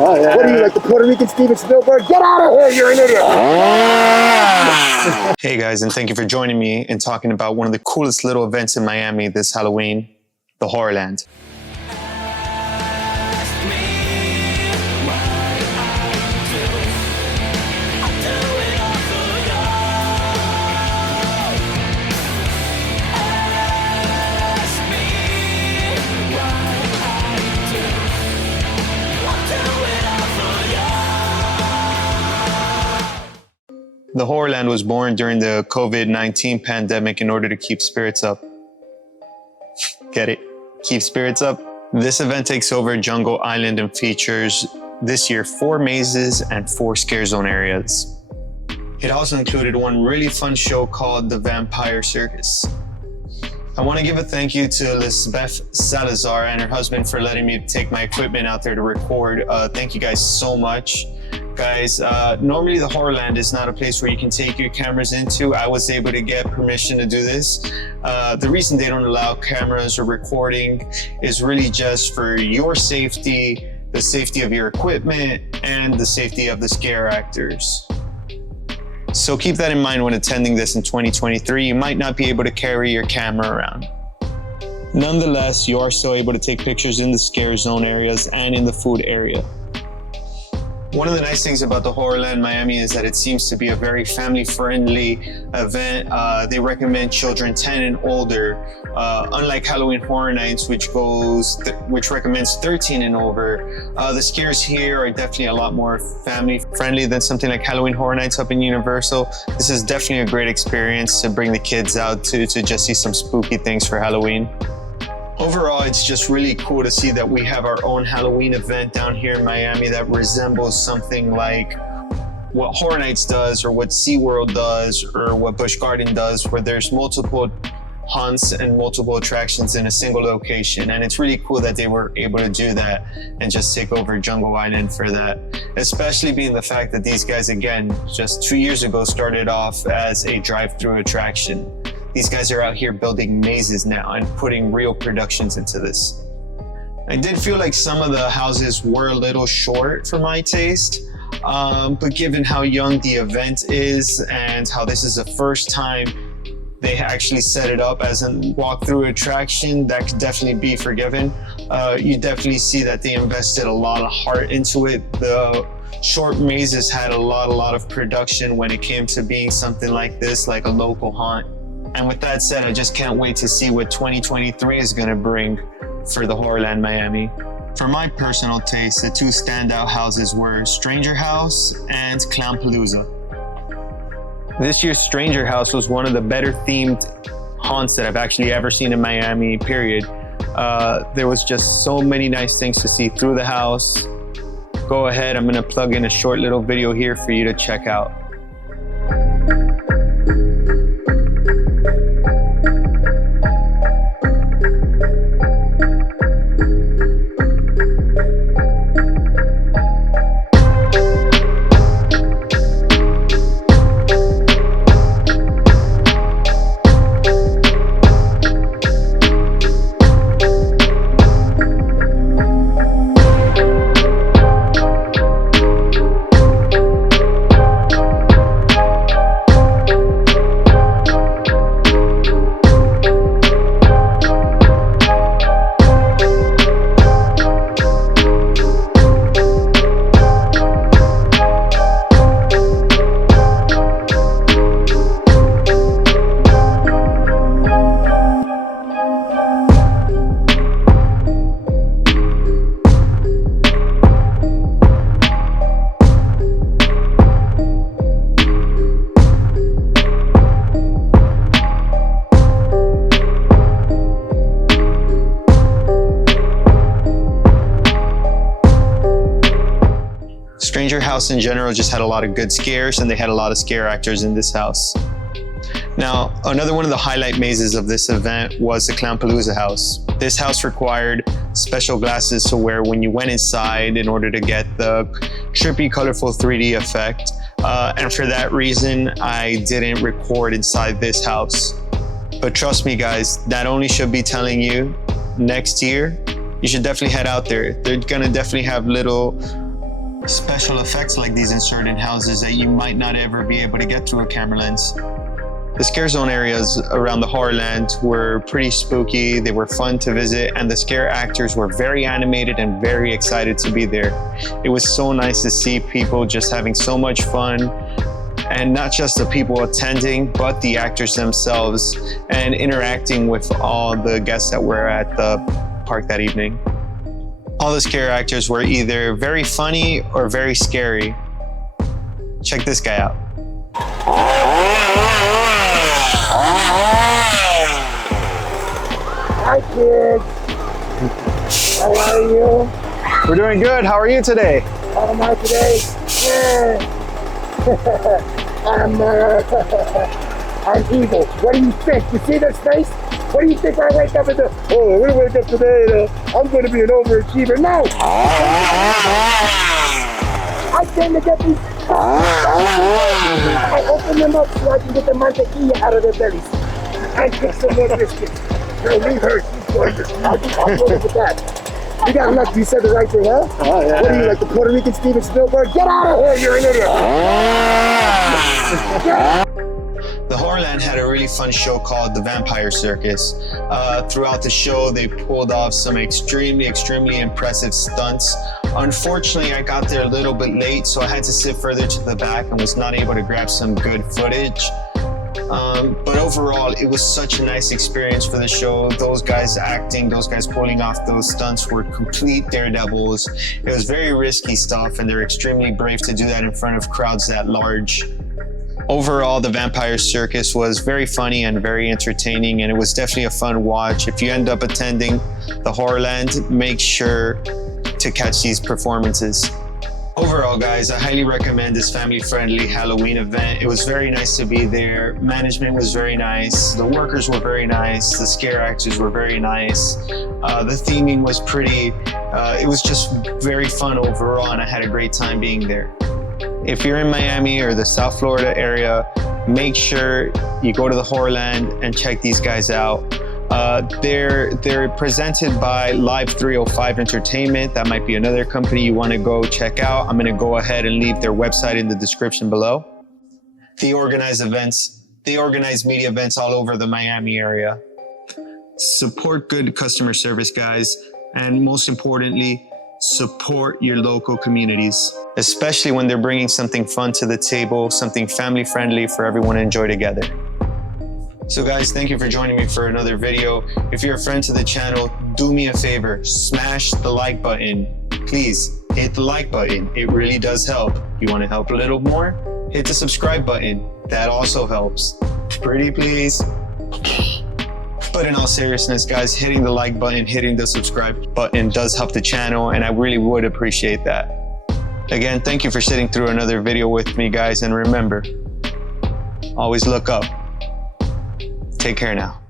Oh, yeah. What are you, like the Puerto Rican Steven Spielberg? Get out of here, you're an idiot! Hey guys, and thank you for joining me and talking about one of the coolest little events in Miami this Halloween, the Horrorland. The Horrorland was born during the COVID-19 pandemic in order to keep spirits up. Get it? Keep spirits up? This event takes over Jungle Island and features this year 4 mazes and 4 scare zone areas. It also included one really fun show called The Vampire Circus. I want to give a thank you to Lisbeth Salazar and her husband for letting me take my equipment out there to record. Thank you guys so much. Guys, normally the Horrorland is not a place where you can take your cameras into. I was able to get permission to do this. The reason they don't allow cameras or recording is really just for your safety, the safety of your equipment, and the safety of the scare actors. So keep that in mind when attending this in 2023. You might not be able to carry your camera around. Nonetheless, you are still able to take pictures in the scare zone areas and in the food area. One of the nice things about the Horrorland Miami is that it seems to be a very family-friendly event. They recommend children 10 and older, unlike Halloween Horror Nights, which recommends 13 and over. The scares here are definitely a lot more family-friendly than something like Halloween Horror Nights up in Universal. This is definitely a great experience to bring the kids out to just see some spooky things for Halloween. Overall, it's just really cool to see that we have our own Halloween event down here in Miami that resembles something like what Horror Nights does, or what SeaWorld does, or what Busch Garden does, where there's multiple haunts and multiple attractions in a single location. And it's really cool that they were able to do that and just take over Jungle Island for that. Especially being the fact that these guys, again, just 2 years ago started off as a drive-through attraction. These guys are out here building mazes now and putting real productions into this. I did feel like some of the houses were a little short for my taste, but given how young the event is and how this is the first time they actually set it up as a walkthrough attraction, that could definitely be forgiven. You definitely see that they invested a lot of heart into it. The short mazes had a lot of production when it came to being something like this, like a local haunt. And with that said, I just can't wait to see what 2023 is going to bring for the Horrorland Miami. For my personal taste, the 2 standout houses were Stranger House and Clownpalooza. This year's Stranger House was one of the better themed haunts that I've actually ever seen in Miami, period. There was just so many nice things to see through the house. Go ahead, I'm going to plug in a short little video here for you to check out. Stranger House in general just had a lot of good scares, and they had a lot of scare actors in this house. Now, another one of the highlight mazes of this event was the Clownpalooza house. This house required special glasses to wear when you went inside in order to get the trippy, colorful 3D effect. And for that reason, I didn't record inside this house. But trust me guys, that only should be telling you next year, you should definitely head out there. They're gonna definitely have little special effects like these in certain houses that you might not ever be able to get through a camera lens. The scare zone areas around the Horrorland were pretty spooky, they were fun to visit, and the scare actors were very animated and very excited to be there. It was so nice to see people just having so much fun, and not just the people attending, but the actors themselves, and interacting with all the guests that were at the park that evening. All the scare actors were either very funny or very scary. Check this guy out. Hi, kids. How are you? We're doing good. How are you today? How am I today? Yeah. I'm evil. What do you think? You see this face? What do you think I wake up and do? Oh, I'm going to wake up today. I'm going to be an overachiever. No! I tend to get these. I open them up so I can get the mantequilla out of their bellies. I pick some more biscuits. Girl, leave her. She's gorgeous. I'll go with that. You got luck. You said the right thing, huh? Oh, yeah. What are you, like the Puerto Rican Steven Spielberg? Get out of here. You're an idiot. The Horrorland had a really fun show called The Vampire Circus. Throughout the show, they pulled off some extremely impressive stunts. Unfortunately, I got there a little bit late, so I had to sit further to the back and was not able to grab some good footage. But overall, it was such a nice experience for the show. Those guys acting, those guys pulling off those stunts were complete daredevils. It was very risky stuff, and they're extremely brave to do that in front of crowds that large. Overall, the Vampire Circus was very funny and very entertaining, and it was definitely a fun watch. If you end up attending the Horrorland, make sure to catch these performances. Overall, guys, I highly recommend this family-friendly Halloween event. It was very nice to be there. Management was very nice. The workers were very nice. The scare actors were very nice. The theming was pretty, it was just very fun overall, and I had a great time being there. If you're in Miami or the South Florida area, make sure you go to the Horrorland and check these guys out. They're presented by Live305 Entertainment. That might be another company you want to go check out. I'm going to go ahead and leave their website in the description below. They organize media events all over the Miami area. Support good customer service, guys, and most importantly, support your local communities, especially when they're bringing something fun to the table, something family friendly for everyone to enjoy together. So guys, thank you for joining me for another video. If you're a friend to the channel, do me a favor, smash the like button. Please hit the like button. It really does help. If you want to help a little more, hit the subscribe button. That also helps. Pretty please. But in all seriousness, guys, hitting the like button, hitting the subscribe button does help the channel, and I really would appreciate that. Again, thank you for sitting through another video with me, guys, and remember, always look up. Take care now.